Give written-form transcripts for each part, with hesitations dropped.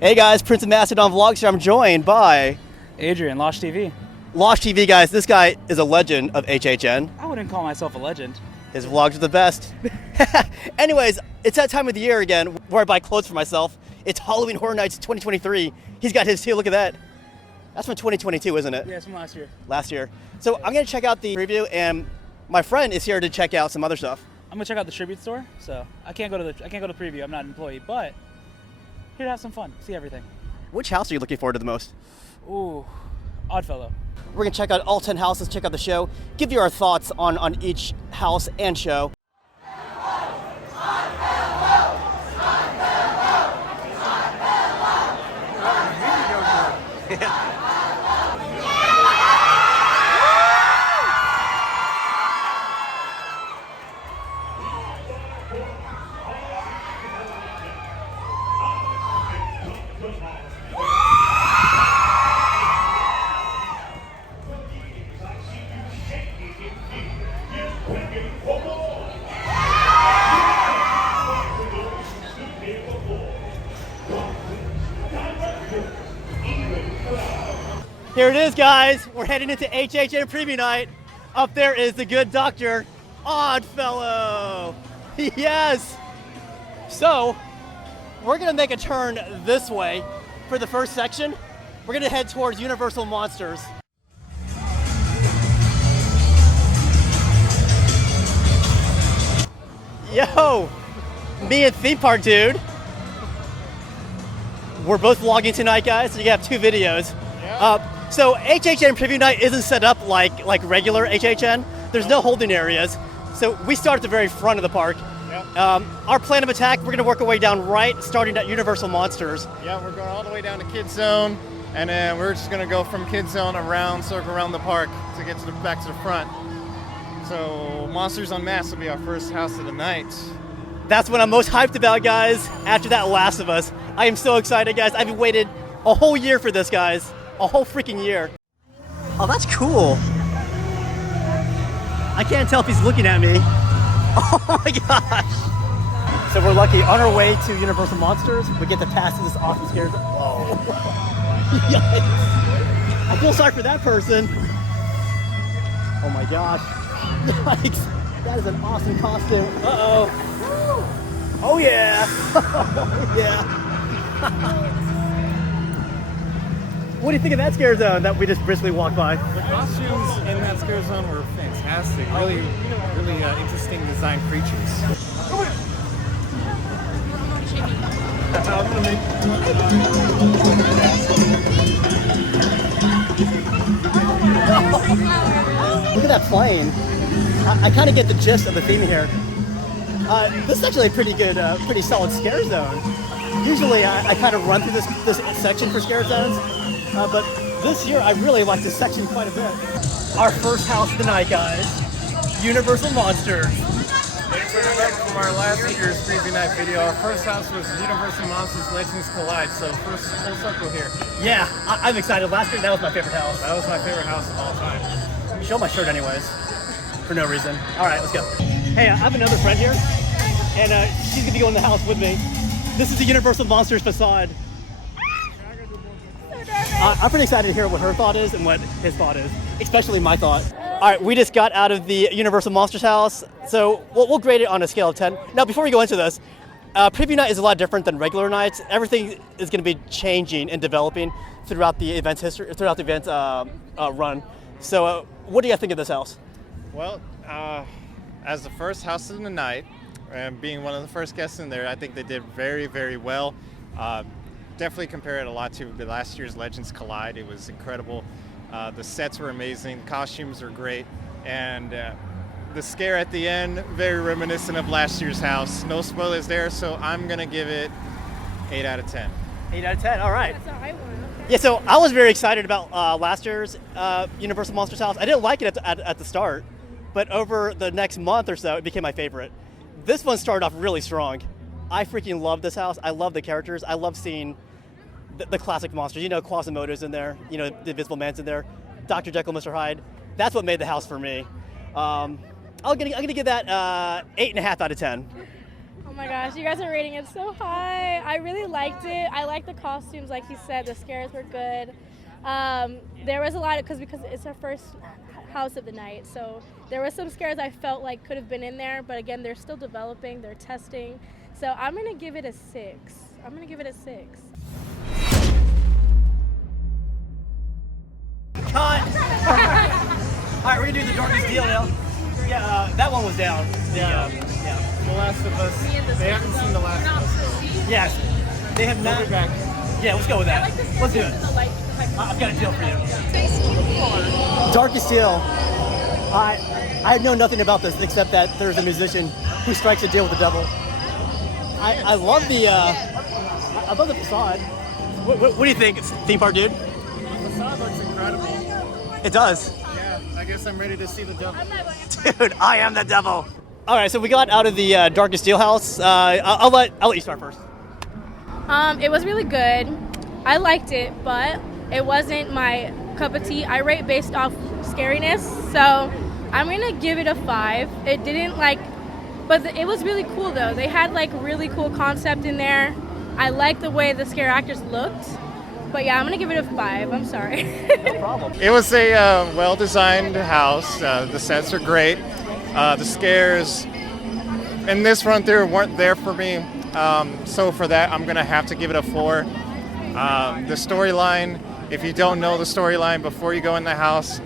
Hey guys, Prince of Macedon Vlogs here. I'm joined by Adrian, Losh TV. Losh TV, guys. This guy is a legend of HHN. I wouldn't call myself a legend. His vlogs are the best. Anyways, it's that time of the year again where I buy clothes for myself. It's Halloween Horror Nights 2023. He's got his too. Look at that. That's from 2022, isn't it? Yeah, it's from last year. Last year. So I'm going to check out the preview, and my friend is here to check out some other stuff. I'm gonna check out the tribute store, so I can't go to the preview. I'm not an employee, but here to have some fun, see everything. Which house are you looking forward to the most? Ooh, Oddfellow. We're going to check out all 10 houses, check out the show, give you our thoughts on each house and show. Here it is, guys. We're heading into HHN preview night. Up there is the good Dr. Oddfellow. Yes. So, we're gonna make a turn this way for the first section. We're gonna head towards Universal Monsters. Yo, me and Theme Park Dude. We're both vlogging tonight, guys, so you have two videos. So HHN preview night isn't set up like regular HHN. There's no holding areas. So we start at the very front of the park. Yep. Our plan of attack, we're going to work our way down right, starting at Universal Monsters. Yeah, we're going all the way down to Kids Zone, and then we're just going to go from Kids Zone circle around the park to get to back to the front. So Monsters Unmasked will be our first house of the night. That's what I'm most hyped about, guys, after that Last of Us. I am so excited, guys. I've been waited a whole year for this, guys. A whole freaking year. Oh, that's cool. I can't tell if he's looking at me. Oh my gosh. So we're lucky. On our way to Universal Monsters, we get to pass this awesome scare zone. Oh. Yikes. I feel sorry for that person. Oh my gosh. Yikes. That is an awesome costume. Uh-oh. Oh yeah. Oh yeah. What do you think of that scare zone that we just briskly walked by? The costumes in that scare zone were fantastic. Really interesting design creatures. Look at that plane. I kind of get the gist of the theme here. This is actually a pretty good, pretty solid scare zone. Usually I kind of run through this section for scare zones. But this year, I really like this section quite a bit. Our first house of the night, guys. Universal Monsters. If you remember from our last year's preview night video, our first house was Universal Monsters Legends Collide, so first full circle here. Yeah, I'm excited. Last year, that was my favorite house. That was my favorite house of all time. Show my shirt anyways, for no reason. All right, let's go. Hey, I have another friend here, and she's gonna be going to the house with me. This is the Universal Monsters facade. I'm pretty excited to hear what her thought is and what his thought is, especially my thought. All right, we just got out of the Universal Monsters house, so we'll grade it on a scale of 10. Now, before we go into this, preview night is a lot different than regular nights. Everything is going to be changing and developing throughout the event's history, throughout the event's run. So, what do you guys think of this house? Well, as the first house of the night, and being one of the first guests in there, I think they did very, very well. Definitely compare it a lot to the last year's Legends Collide. It was incredible. The sets were amazing, costumes were great, and the scare at the end, very reminiscent of last year's house. No spoilers there, so I'm gonna give it 8 out of 10. 8 out of 10, all right. That's a high one. Okay. Yeah, so I was very excited about last year's Universal Monsters house. I didn't like it at the start, but over the next month or so, it became my favorite. This one started off really strong. I freaking love this house. I love the characters. I love seeing the classic monsters. You know, Quasimodo's in there. You know, the Invisible Man's in there. Dr. Jekyll, Mr. Hyde. That's what made the house for me. I'm gonna give that 8.5 out of 10. How my gosh, you guys are rating it so high. I really liked it. I liked the costumes, like you said. The scares were good. There was a lot of, because it's our first house of the night, so there were some scares I felt like could have been in there, but again, they're still developing, they're testing. So I'm gonna give it a 6. I'm gonna give it a 6. Cut! Alright, we're gonna do the darkest deal now. Yeah, that one was down. Yeah. The Last of Us. They haven't seen The Last of Us. Yes, they have not. We'll be back. Yeah, let's go with that. Let's do it. I've got a deal for you. Darkest deal. I know nothing about this except that there's a musician who strikes a deal with the devil. I love the I love the facade. What do you think? It's theme park, dude? The facade looks incredible. It does. Yeah, I guess I'm ready to see the devil. Dude, I am the devil. All right, so we got out of the darkest deal house. I'll let you start first. It was really good. I liked it, but it wasn't my cup of tea. I rate based off scariness, so I'm gonna give it a 5. It didn't but it was really cool though. They had really cool concept in there. I like the way the scare actors looked, but yeah, I'm gonna give it a 5. I'm sorry. No problem. It was a well-designed house. The sets are great. The scares in this run through weren't there for me. So for that, I'm gonna have to give it a 4. The storyline, if you don't know the storyline before you go in the house,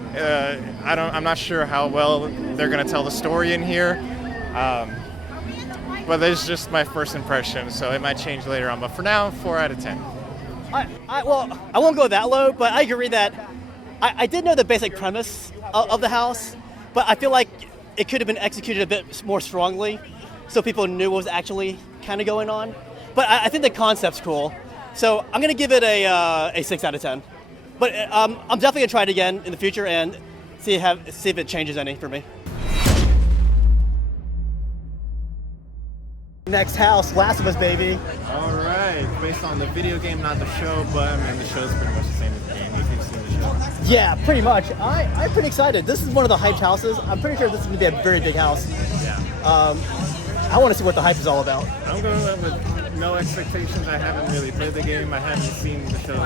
I'm not sure how well they're gonna tell the story in here. But that's just my first impression, so it might change later on. But for now, 4 out of 10. Well, I won't go that low, but I agree that I did know the basic premise of the house, but I feel like it could have been executed a bit more strongly, so people knew what was actually kind of going on. But I think the concept's cool, so I'm gonna give it a 6 out of 10. But I'm definitely gonna try it again in the future and see if it changes any for me. Next house, Last of Us, baby. All right, based on the video game, not the show, but I mean the show's pretty much the same as the game. If you've seen the show. Yeah, pretty much. I'm pretty excited. This is one of the hyped houses. I'm pretty sure this is gonna be a very big house. Yeah. I want to see what the hype is all about. I'm going with no expectations. I haven't really played the game. I haven't seen the show,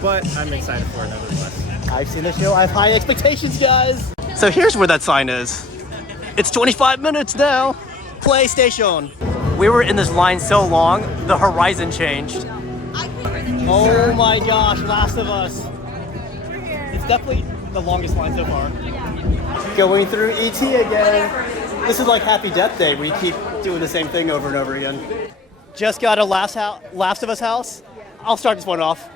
but I'm excited for it nevertheless. I've seen the show. I have high expectations, guys. So here's where that sign is. It's 25 minutes now. PlayStation. We were in this line so long, the horizon changed. Oh my gosh, Last of Us. It's definitely the longest line so far. Going through ET again. This is like Happy Death Day, where you keep doing the same thing over and over again. Just got a Last of Us house. I'll start this one off.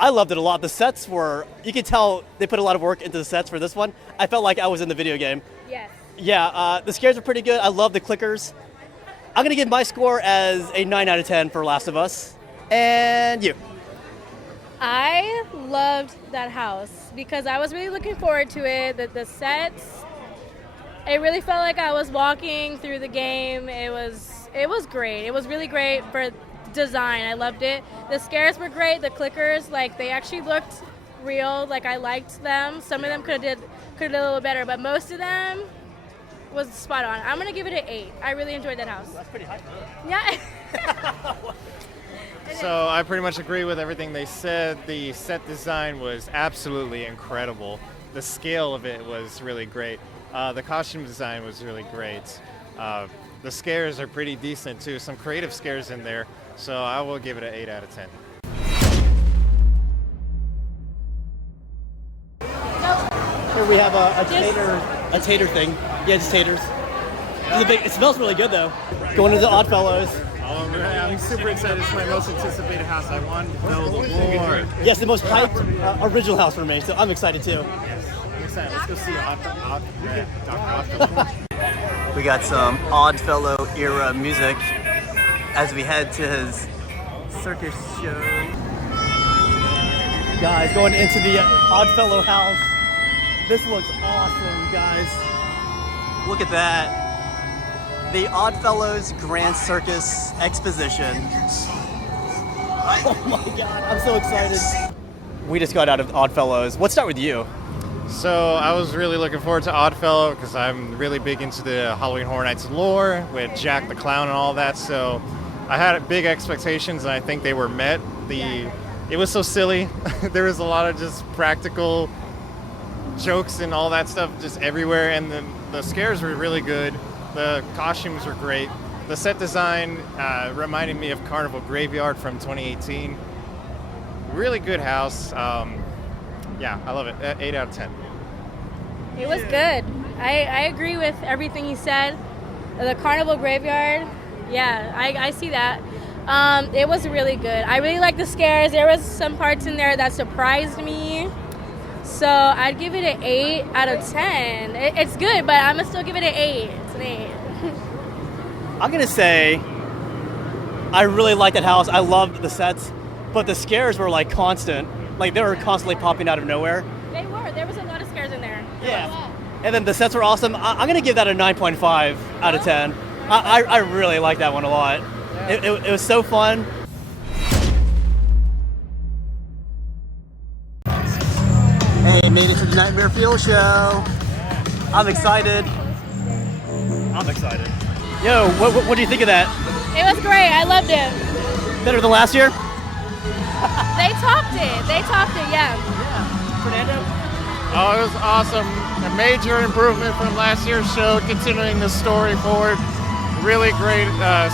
I loved it a lot. The sets were, you could tell they put a lot of work into the sets for this one. I felt like I was in the video game. Yes. Yeah, the scares are pretty good. I love the clickers. I'm gonna give my score as a 9 out of 10 for Last of Us. And you? I loved that house because I was really looking forward to it. The sets, it really felt like I was walking through the game. It was great. It was really great for design. I loved it. The scares were great. The clickers, they actually looked real. I liked them. Some of them could have did a little better, but most of them was spot on. I'm gonna give it an 8. I really enjoyed that house. That's pretty high. Yeah. So I pretty much agree with everything they said. The set design was absolutely incredible. The scale of it was really great. The costume design was really great. The scares are pretty decent too. Some creative scares in there. So I will give it an 8 out of 10. Here we have a tater thing. Yeah, just taters. It smells really good though. Going into Oddfellows. All right, I'm super excited. It's my most anticipated house. I want to build more. Yes, the most hyped original house for me, so I'm excited too. Yes, I'm excited. Let's go see Dr. We got some Oddfellow era music as we head to his circus show. Guys, going into the Oddfellow house. This looks awesome, guys. Look at that. The Oddfellows Grand Circus Exposition. Oh my god, I'm so excited. We just got out of Oddfellows. Let's start with you. So I was really looking forward to Oddfellow because I'm really big into the Halloween Horror Nights lore with Jack the Clown and all that. So I had big expectations, and I think they were met. It was so silly. There was a lot of just practical jokes and all that stuff just everywhere, and the scares were really good. The costumes were great. The set design reminded me of Carnival Graveyard from 2018. Really good house. Yeah, I love it. 8 out of 10. It was good. I agree with everything you said. The Carnival Graveyard, yeah, I see that. It was really good. I really like the scares. There was some parts in there that surprised me. So I'd give it an 8 out of 10. It's good, but I'm going to still give it an 8. It's an 8. I'm going to say I really liked that house. I loved the sets, but the scares were like constant. Like they were constantly popping out of nowhere. They were. There was a lot of scares in there. Yeah. And then the sets were awesome. I'm going to give that a 9.5 out of 10. I really like that one a lot. It was so fun. Hey, made it to the Nightmare Fuel Show. I'm excited. Yo, what do you think of that? It was great. I loved it. Better than last year? They topped it, yeah. Fernando? Oh, it was awesome. A major improvement from last year's show, continuing the story forward. Really great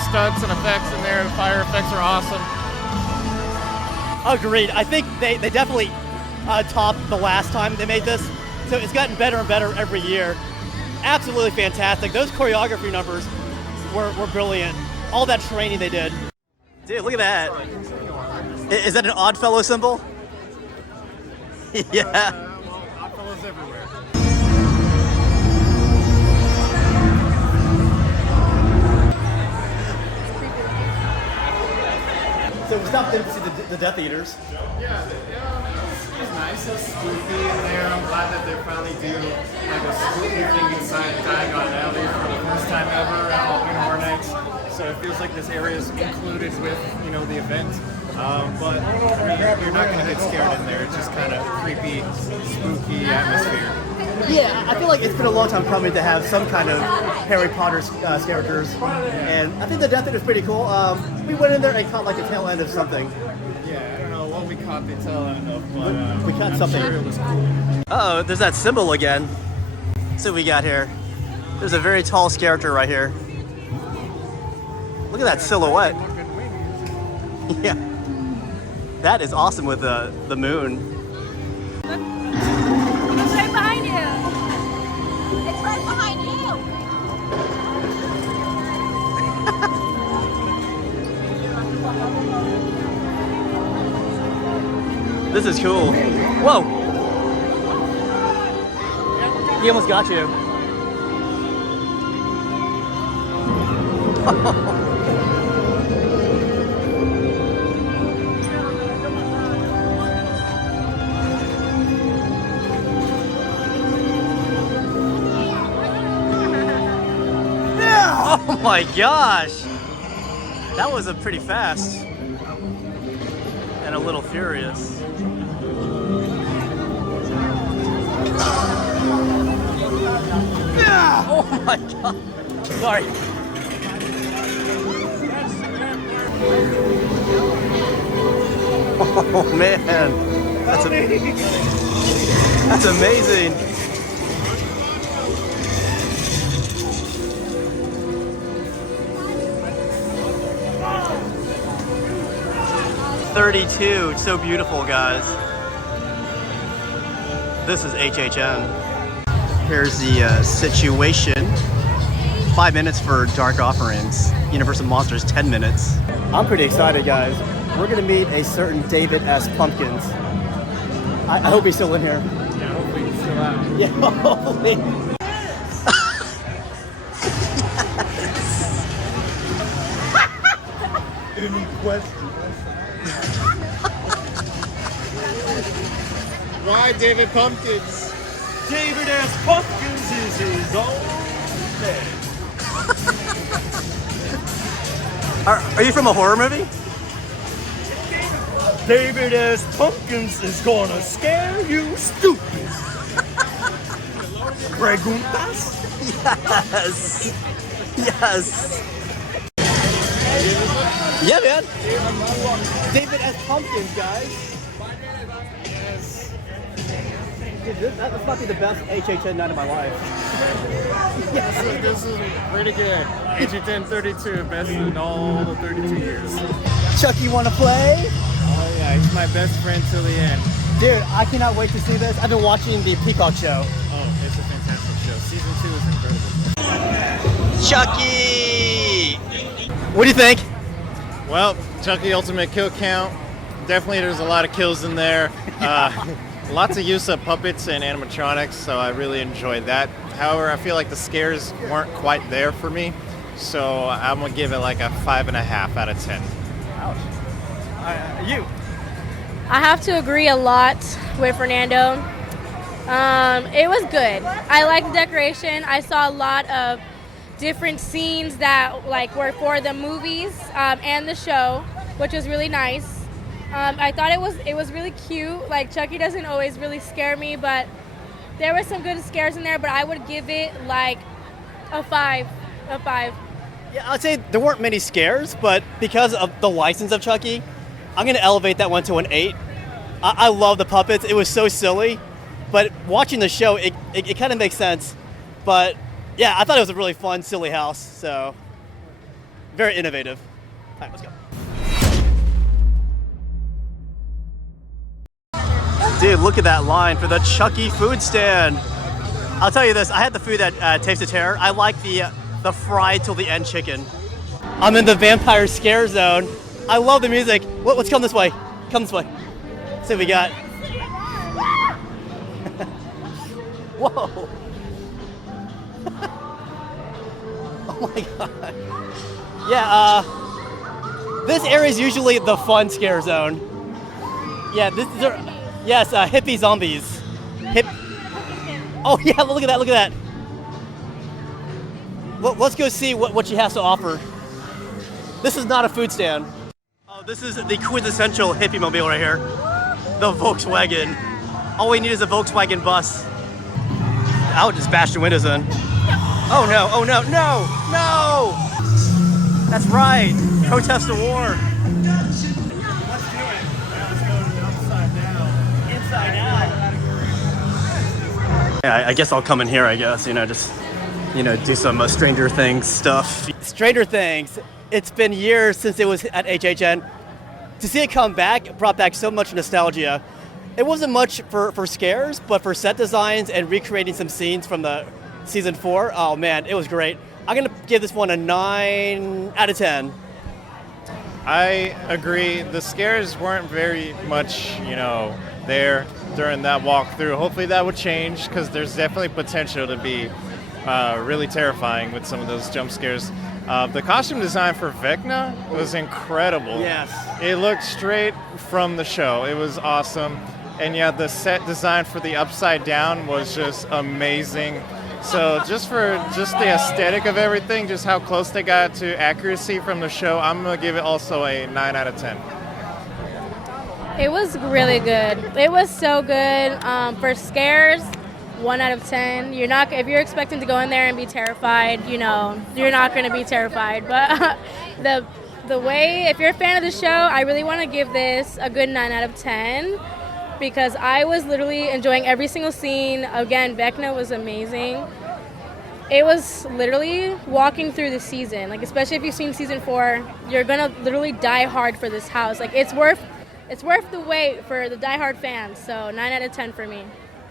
stunts and effects in there. The fire effects are awesome. Agreed. I think they definitely topped the last time they made this. So it's gotten better and better every year. Absolutely fantastic. Those choreography numbers were brilliant. All that training they did. Dude, look at that. Is that an Oddfellow symbol? Yeah. Well, Oddfellows everywhere. So we stopped in to see the Death Eaters. Yeah, it was nice. It's spooky in there. I'm glad that they finally do like a spooky thing inside Diagon Alley for the first time ever at Halloween Horror Nights. So it feels like this area is included with, the event. But I mean, you're not going to get scared in there. It's just kind of creepy, spooky atmosphere. Yeah, I feel like it's been a long time coming to have some kind of Harry Potter characters, and I think the Death Eater is pretty cool. We went in there and caught like the tail end of something. Yeah, I don't know what we caught the tail end of, but We caught something. sure it was cool. Oh, there's that symbol again. So we got here. There's a very tall character right here. Look at that silhouette. Yeah, that is awesome with the moon. It's right behind you. It's right behind you. This is cool. Whoa! He almost got you. Oh my gosh! That was a pretty fast and a little furious. Yeah! Oh my god! Sorry. Oh man, that's amazing. $32, so beautiful, guys. This is HHN. Here's the situation. 5 minutes for Dark Offerings. Universal Monsters, 10 minutes. I'm pretty excited, guys. We're gonna meet a certain David S. Pumpkins. I hope he's still in here. Yeah, hopefully he's still out. Yeah, hopefully. Any questions? Why David Pumpkins? David S. Pumpkins is his own name. Are you from a horror movie? David S. Pumpkins is gonna scare you stupid. Preguntas? Yes. Yes. Yeah, man. David as pumpkins, guys. Dude, this might be the best HHN night of my life. This is pretty good. HHN 32, best in all the 32 years. Chucky, want to play? Oh yeah, he's my best friend till the end. Dude, I cannot wait to see this. I've been watching the Peacock show. Oh, it's a fantastic show. Season 2 is incredible. Chucky! What do you think? Well, Chucky Ultimate Kill Count. Definitely there's a lot of kills in there. Lots of use of puppets and animatronics, so I really enjoyed that. However, I feel like the scares weren't quite there for me, so I'm gonna give it like a 5.5 out of 10. Ouch. You? I have to agree a lot with Fernando. It was good. I liked the decoration. I saw a lot of different scenes that like were for the movies and the show, which was really nice. I thought it was really cute. Like Chucky doesn't always really scare me, but there were some good scares in there. But I would give it like a 5. A 5. Yeah, I'd say there weren't many scares, but because of the license of Chucky, I'm gonna elevate that one to an 8. I love the puppets. It was so silly, but watching the show, it kind of makes sense. But yeah, I thought it was a really fun, silly house. So very innovative. All right, let's go. Dude, look at that line for the Chucky food stand. I'll tell you this, I had the food at Taste of Terror. I like the fried till the end chicken. I'm in the vampire scare zone. I love the music. Let's come this way. Come this way. See what we got. Whoa. Oh my god. Yeah, this area is usually the fun scare zone. Yeah, yes, hippie zombies. Oh yeah, look at that, look at that. Let's go see what she has to offer. This is not a food stand. Oh, this is the quintessential hippie mobile right here. The Volkswagen. All we need is a Volkswagen bus. I would just bash the windows in. Oh no, oh no, no, no! That's right, protest the war. Let's do it. Let's go to the upside down. Inside out. Yeah, I guess I'll come in here, I guess, just, do some Stranger Things stuff. Stranger Things, it's been years since it was at HHN. To see it come back brought back so much nostalgia. It wasn't much for scares, but for set designs and recreating some scenes from the season 4, oh man, it was great. I'm gonna give this one a 9 out of 10. I agree. The scares weren't very much, there during that walkthrough. Hopefully that would change because there's definitely potential to be really terrifying with some of those jump scares. The costume design for Vecna was incredible. Yes. It looked straight from the show. It was awesome. And yeah, the set design for the Upside Down was just amazing. So just the aesthetic of everything, just how close they got to accuracy from the show, I'm going to give it also a 9 out of 10. It was really good. It was so good. For scares, 1 out of 10. If you're expecting to go in there and be terrified, you're not going to be terrified. But the way, if you're a fan of the show, I really want to give this a good 9 out of 10 because I was literally enjoying every single scene. Again, Vecna was amazing. It was literally walking through the season. Like, especially if you've seen season 4, you're going to literally die hard for this house. Like, it's worth the wait for the diehard fans. So 9 out of 10 for me.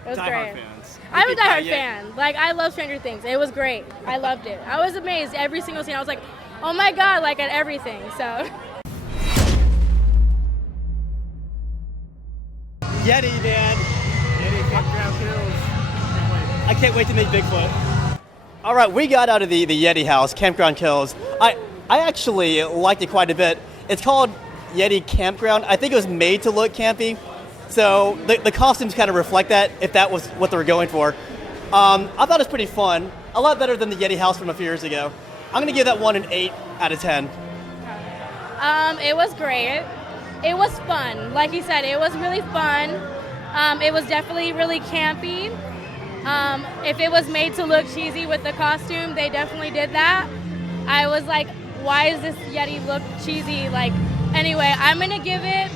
It was great. Fans. I'm a diehard fan. Like, I love Stranger Things. It was great. I loved it. I was amazed every single scene. I was like, oh my god, like at everything. So. Yeti, man. Yeti Campground kills. I can't wait to meet Bigfoot. All right, we got out of the Yeti house, Campground Kills. I actually liked it quite a bit. It's called Yeti Campground. I think it was made to look campy. So the costumes kind of reflect that, if that was what they were going for. I thought it was pretty fun. A lot better than the Yeti house from a few years ago. I'm going to give that one an 8 out of 10. It was great. It was fun. Like you said, it was really fun. It was definitely really campy. If it was made to look cheesy with the costume, they definitely did that. I was like, why does this Yeti look cheesy? Like, anyway, I'm gonna give it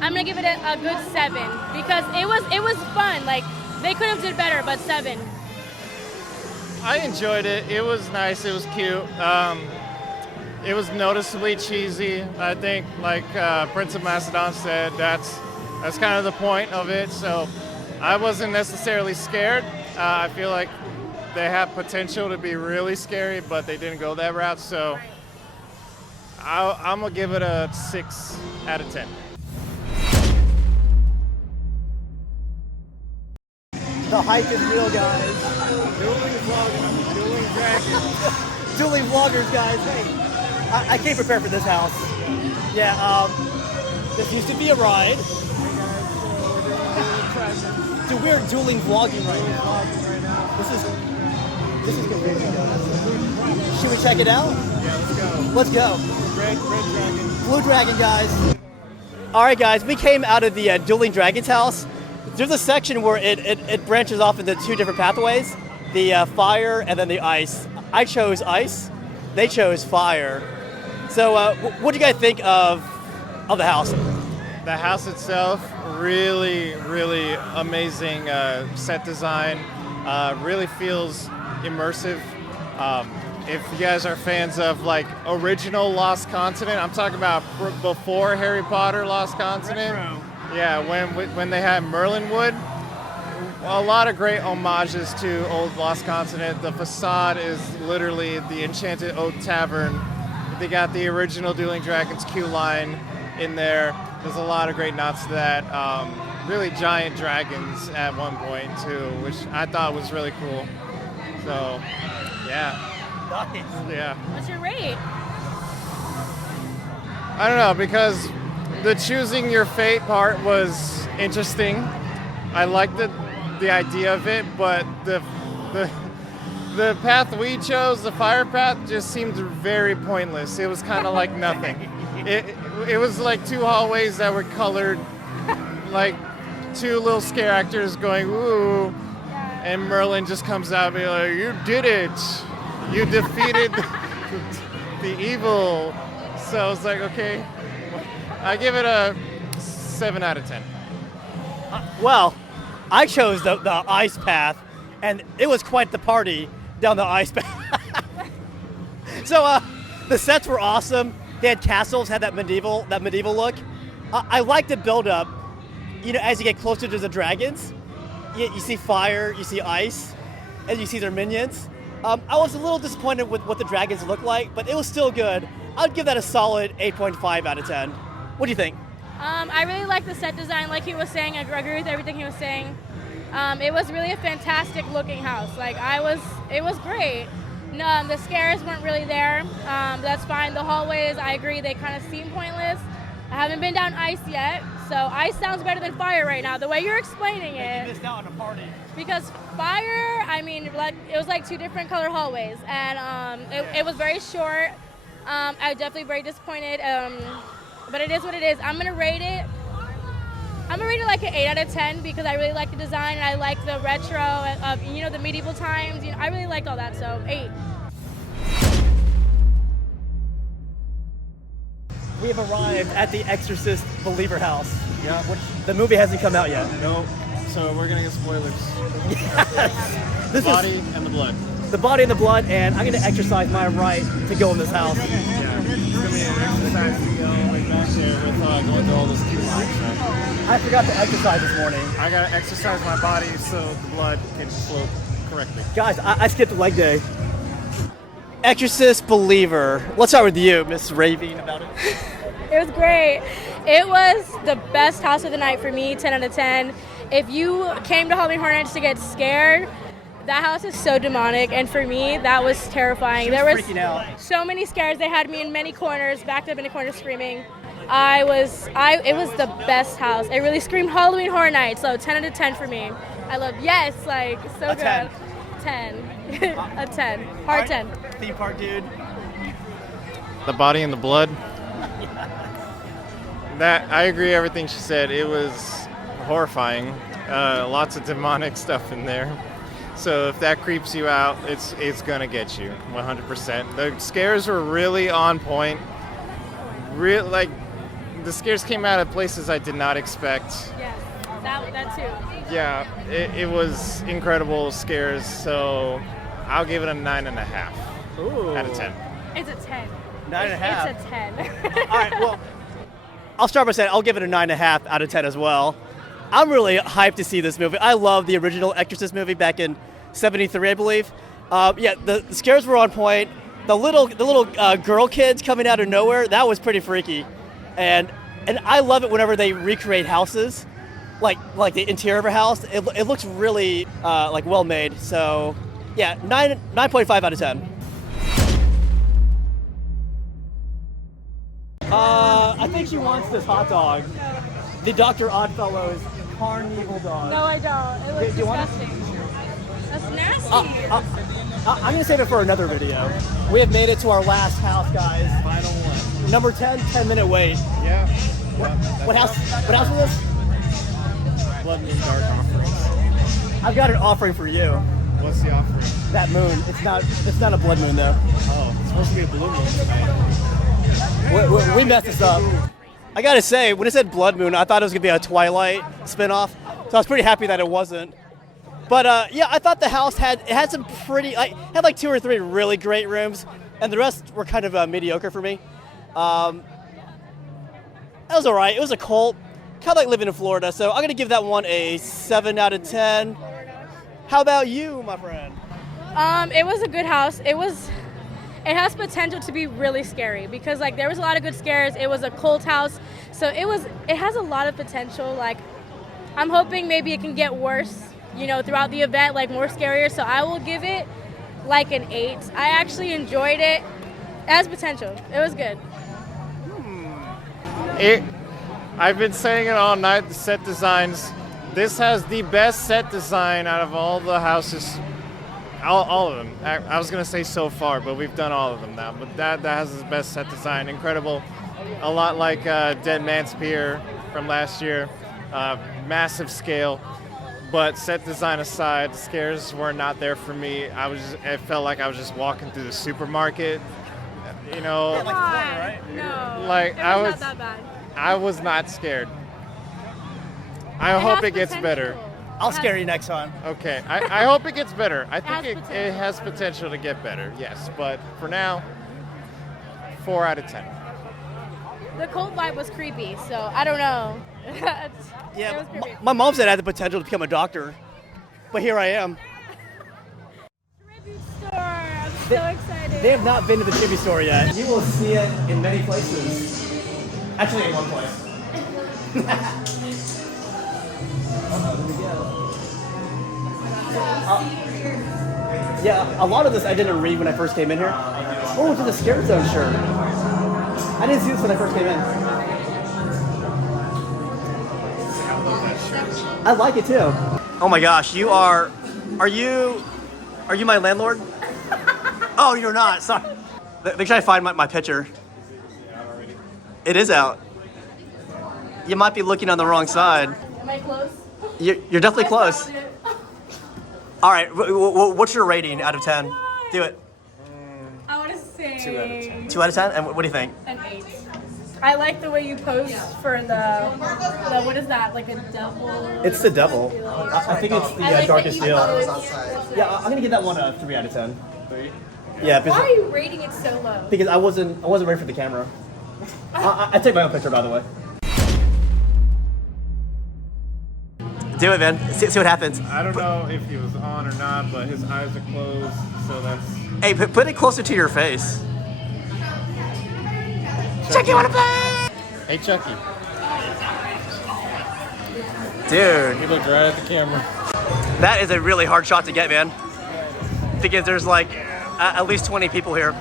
a good 7 because it was fun. Like, they could have did better, but 7. I enjoyed it. It was nice. It was cute. It was noticeably cheesy. I think, like Prince of Macedon said, that's kind of the point of it. So I wasn't necessarily scared. I feel like they have potential to be really scary, but they didn't go that route. So I'm gonna give it a 6 out of 10. The hype is real, guys. Dueling Dragons. Dueling vloggers, guys. Hey, I came prepared for this house. Yeah, this used to be a ride. Dude, we're dueling vlogging right now. This is good. Should we check it out? Yeah, let's go. Let's go. Red Dragon. Blue Dragon, guys. All right, guys, we came out of the Dueling Dragons house. There's a section where it branches off into 2 different pathways, the fire and then the ice. I chose ice. They chose fire. So what do you guys think of the house? The house itself, really, really amazing set design. Really feels immersive. If you guys are fans of like original Lost Continent, I'm talking about before Harry Potter Lost Continent. Retro. Yeah, when they had Merlinwood, a lot of great homages to old Lost Continent. The facade is literally the Enchanted Oak Tavern. They got the original Dueling Dragons queue line in there. There's a lot of great nods to that. Really giant dragons at one point too, which I thought was really cool. So, yeah. Nice. Yeah. What's your rate? I don't know, because the choosing your fate part was interesting. I liked the idea of it, but the path we chose, the fire path, just seemed very pointless. It was kind of like nothing. It was like 2 hallways that were colored, like 2 little scare actors going ooh, and Merlin just comes out and be like, "You did it! You defeated the evil." So I was like, okay. I give it a 7 out of 10. Well, I chose the ice path, and it was quite the party down the ice path. So the sets were awesome. They had castles, had that medieval look. I like the build-up. You know, as you get closer to the dragons, you see fire, you see ice, and you see their minions. I was a little disappointed with what the dragons look like, but it was still good. I'd give that a solid 8.5 out of 10. What do you think? I really like the set design, like he was saying. I agree with everything he was saying. It was really a fantastic looking house. Like it was great. No, the scares weren't really there. That's fine. The hallways, I agree, they kind of seem pointless. I haven't been down ice yet, so ice sounds better than fire right now. The way you're explaining it. You missed out on a party. Because fire, I mean, like it was like 2 different color hallways, and it was very short. I was definitely very disappointed. But it is what it is. I'm gonna rate it like an 8 out of 10 because I really like the design and I like the retro of the medieval times. I really liked all that, so 8. We have arrived at the Exorcist Believer house. Yeah. The movie hasn't come out yet. No. So we're gonna get spoilers. Yes. This Body and the blood. is the body and the blood, and I'm gonna exercise my right to go in this house. Yeah. It's gonna be an exercise to go like back there with going through all those queue lines. So I forgot to exercise this morning. I gotta exercise my body so the blood can flow correctly. Guys, I skipped leg day. Exorcist Believer. Let's start with you, Miss Raving, about it. It was great. It was the best house of the night for me, 10 out of 10. If you came to Halloween Horror Nights to get scared, that house is so demonic, and for me, that was terrifying. There was freaking out. so many scares. They had me in many corners, backed up in a corner screaming. It was the best house. It really screamed Halloween Horror Nights, so 10 out of 10 for me. I love, yes, like, so A good. 10. 10. A 10. Hard 10. Theme park dude. The body and the blood. That I agree everything she said. It was horrifying. Lots of demonic stuff in there. So if that creeps you out, it's gonna get you 100%. The scares were really on point. Like the scares came out of places I did not expect. Yes, that too. Yeah, it was incredible scares. So I'll give it a 9.5 out of 10. It's a 10. 9.5. It's a 10. All right, well, I'll start by saying I'll give it a 9.5 out of 10 as well. I'm really hyped to see this movie. I love the original Exorcist movie back in '73, I believe. Yeah, the scares were on point. The little girl kids coming out of nowhere, that was pretty freaky. And I love it whenever they recreate houses, like the interior of a house. It looks really like well made. So yeah, 9.5 out of 10. I think she wants this hot dog. The Dr. Oddfellow's carnival dog. No, I don't. It looks Do you want it? disgusting. That's nasty. I'm gonna save it for another video. We have made it to our last house, guys. Final one. Number 10, 10-minute wait. Yeah. What house was this? Blood Moon Dark Offerings. I've got an offering for you. What's the offering? That moon. It's not a blood moon though. Oh, it's supposed to be a blue moon tonight. We messed this up. I gotta say, when it said blood moon, I thought it was gonna be a Twilight spinoff. So I was pretty happy that it wasn't. But yeah, I thought the house had some pretty, had like 2 or 3 really great rooms, and the rest were kind of mediocre for me. That was all right. It was a cult, kind of like living in Florida. So I'm gonna give that one a 7 out of 10. How about you, my friend? It was a good house. It has potential to be really scary because like there was a lot of good scares. It was a cult house, so it has a lot of potential. Like I'm hoping maybe it can get worse, throughout the event, like more scarier. So I will give it like an 8. I actually enjoyed it. It has potential. It was good. I've been saying it all night. The set designs. This has the best set design out of all the houses. All of them. I was going to say so far, but we've done all of them now. But that has the best set design. Incredible. A lot like Dead Man's Pier from last year. Massive scale. But set design aside, the scares were not there for me. It felt like I was just walking through the supermarket. Come on. Right? No. Like it was not that bad. I was not scared. I hope it gets better. I'll scare you next time. Okay, I hope it gets better. I think has it has potential to get better, yes. But for now, 4 out of 10. The cult vibe was creepy, so I don't know. Yeah, It was creepy. my mom said I had the potential to become a doctor, but here I am. Tribute store. I'm so excited. They have not been to the tribute store yet. You will see it in many places. Actually, in one place. Yeah, a lot of this I didn't read when I first came in here. Oh, it's in the Scare Zone shirt. I didn't see this when I first came in. I like it too. Oh my gosh, are you my landlord? Oh, you're not, sorry. They're trying to find my picture. It is out. You might be looking on the wrong side. Am I close? You're definitely I close. found it. All right, what's your rating out of 10? Do it. I want to say 2 out of 10. 2 out of 10? And what do you think? an 8. I like the way you pose for the what is that, like a devil? It's the devil. I think it's the I like darkest that you deal. pose. Yeah, I'm gonna give that one a 3 out of 10. Yeah, Why are you rating it so low? because I wasn't ready for the camera. I take my own picture, by the way. Do it, man. See what happens. I don't know if he was on or not, but his eyes are closed, so that's... Hey, put it closer to your face. Chucky, wanna play? Hey, Chucky. Dude, You look right at the camera. that is a really hard shot to get, man. Because there's like at least 20 people here.